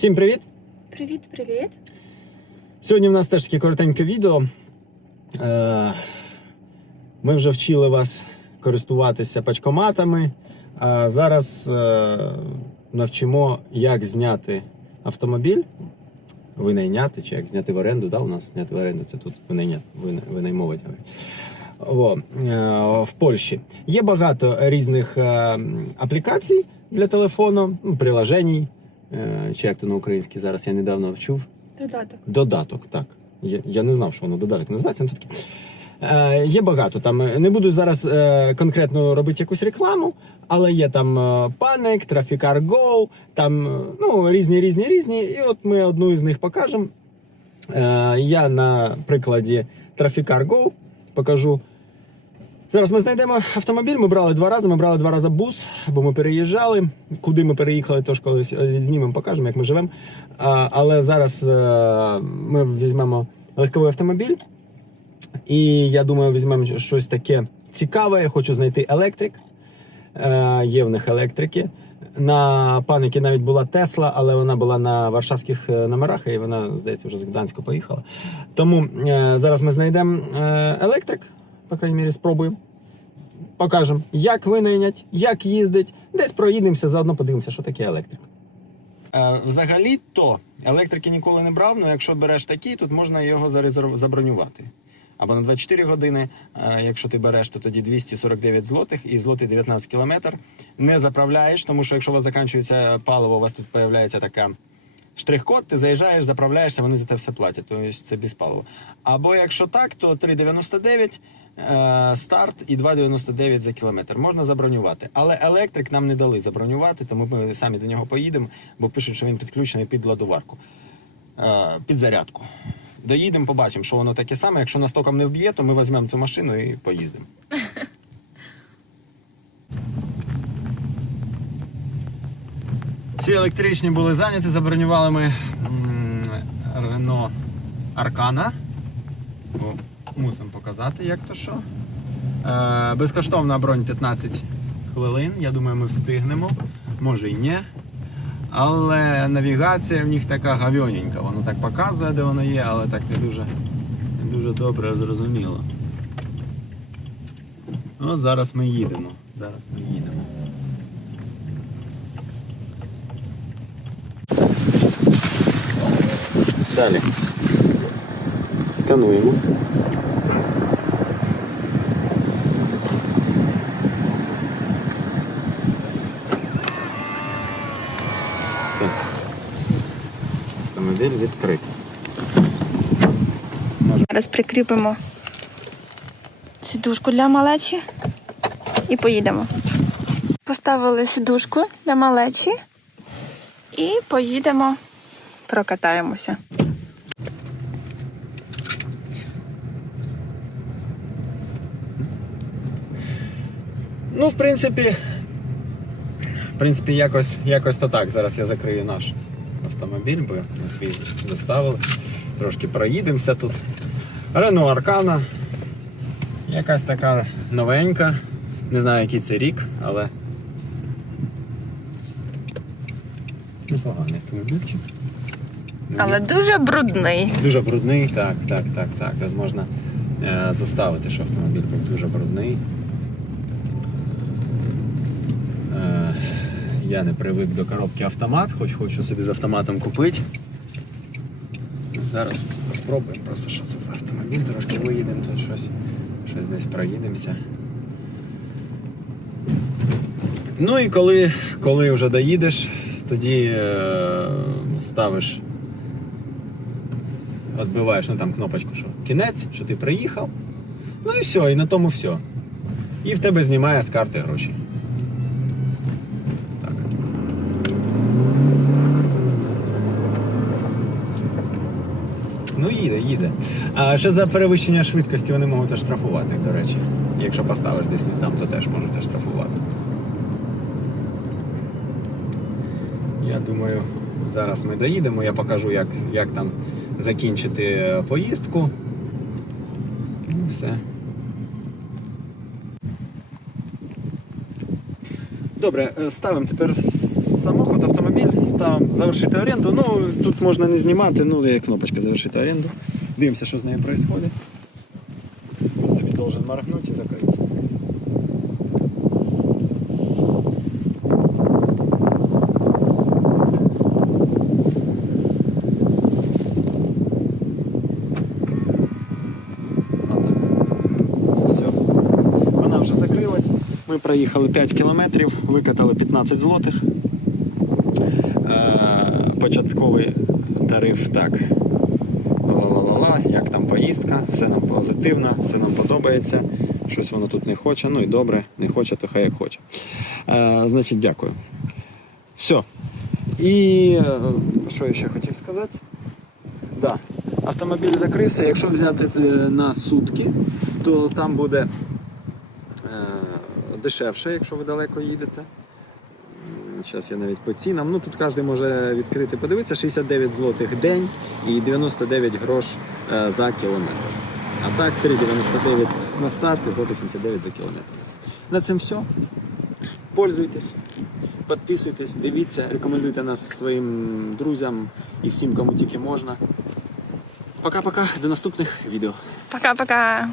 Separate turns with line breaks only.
Всім привіт!
Привіт, привіт.
Сьогодні в нас теж таке коротеньке відео. Е, Ми вже вчили вас користуватися пачкоматами, а зараз е, навчимо, як зняти автомобіль, винайняти, чи як зняти в оренду. Да? У нас зняти в оренду це тут винаймовувати. О, е, в Польщі. Є багато різних аплікацій для телефону, ну, приложень, чи як то на українській зараз я недавно вчув.
Додаток.
Додаток, так. Я, я не знав, що воно додаток називається. Ну, таке. Е, є багато там. е, Не буду зараз е, конкретно робити якусь рекламу, але є там е, Panic, Trafficar Go, там е, ну, різні, різні, різні. І от ми одну із них покажемо. Е, я на прикладі Trafficar Go покажу. Зараз ми знайдемо автомобіль. Ми брали два рази. Ми брали два рази бус, бо ми переїжджали. Куди ми переїхали, тож колись е, знімемо, покажемо, як ми живемо. Але зараз е, ми візьмемо легковий автомобіль. І я думаю, візьмемо щось таке цікаве. Я хочу знайти електрик. Е, є в них електрики. На паніки навіть була Тесла, але вона була на варшавських номерах, і вона, здається, вже з Гданську поїхала. Тому зараз ми знайдемо електрик, по крайній мірі, спробуємо. Покажемо, як винайнять, як їздить. Десь проїдемося, заодно подивимося, що таке електрик. Е, Взагалі то електрики ніколи не брав, але якщо береш такий, тут можна його забронювати. Або на 24 години, Е, якщо ти береш, то тоді 249 злотих і злотий 19 кілометр. Не заправляєш, тому що якщо у вас закінчується паливо, у вас тут з'являється така штрих-код, ти заїжджаєш, заправляєшся, вони за те все платять. Тобто це без палива. Або якщо так, то 3,99 е, старт і 2,99 за кілометр. Можна забронювати. Але електрик нам не дали забронювати, тому ми самі до нього поїдемо, бо пишуть, що він підключений під ладоварку, е, під зарядку. Доїдемо, побачимо, що воно таке саме. Якщо нас током не вб'є, то ми візьмемо цю машину і поїздимо. Всі електричні були зайняті, забронювали ми м, Renault Arcana. О, мусимо показати, як то що. Е, безкоштовна бронь 15 хвилин. Я думаю, ми встигнемо. Може і ні. Але навігація в них така гавьоненька. Воно так показує, де воно є, але так не дуже, не дуже добре зрозуміло. Ну, зараз ми їдемо. Зараз ми їдемо. Далі. Скануємо. Все. Автомобіль відкритий.
Зараз прикріпимо сідушку для малечі і поїдемо. Поставили сідушку для малечі і поїдемо, прокатаємося.
Ну, в принципі, в принципі, якось, якось то так. Зараз я закрию наш автомобіль, бо ми свій заставили. Трошки проїдемося тут. Renault Arcana. Якась така новенька. Не знаю, який це рік, але. Непоганий автомобільчик.
Але дуже брудний.
Дуже брудний, так, так, так, так. Можна е, заставити, що автомобіль був дуже брудний. Е, я не привик до коробки автомат, хоч хочу собі з автоматом купити. Зараз спробуємо просто, що це за автомобіль, трошки виїдемо тут щось, щось десь проїдемося. Ну і коли, коли вже доїдеш, тоді е, ставиш відбиваєш ну, там кнопочку, що кінець, що ти приїхав. Ну і все, і на тому все. І в тебе знімає з карти гроші. Так. Ну їде. А ще за перевищення швидкості вони можуть оштрафувати, до речі. Якщо поставиш десь не там, то теж можуть оштрафувати. Я думаю, зараз ми доїдемо, я покажу, як, як там закінчити е, поїздку. Ну, все. Добре, е, ставимо тепер самохід, автомобіль, став завершити оренду. Ну, тут можна не знімати, ну, є кнопочка завершити оренду. Дивимося, що з нею відбувається. Тобі должен моргнути і закритися. Ми проїхали 5 кілометрів, викатали 15 злотих. Е, Початковий тариф так. Як там поїздка, все нам позитивно, все нам подобається. Щось воно тут не хоче, ну і добре, не хоче, то хай як хоче. Е, значить, дякую. Все. І е, що я ще хотів сказати? Да. Автомобіль закрився. Якщо взяти е, на сутки, то там буде е, дешевше, якщо ви далеко їдете. Зараз я навіть по цінам. Ну тут кожен може відкрити, подивитися 69 злотих день і 99 грош е, за кілометр. А так 3,99 на старт і злотих 79 за кілометр. На цим все. Пользуйтесь, підписуйтесь, дивіться, рекомендуйте нас своїм друзям і всім, кому тільки можна. Пока-пока, до наступних відео.
Пока-пока.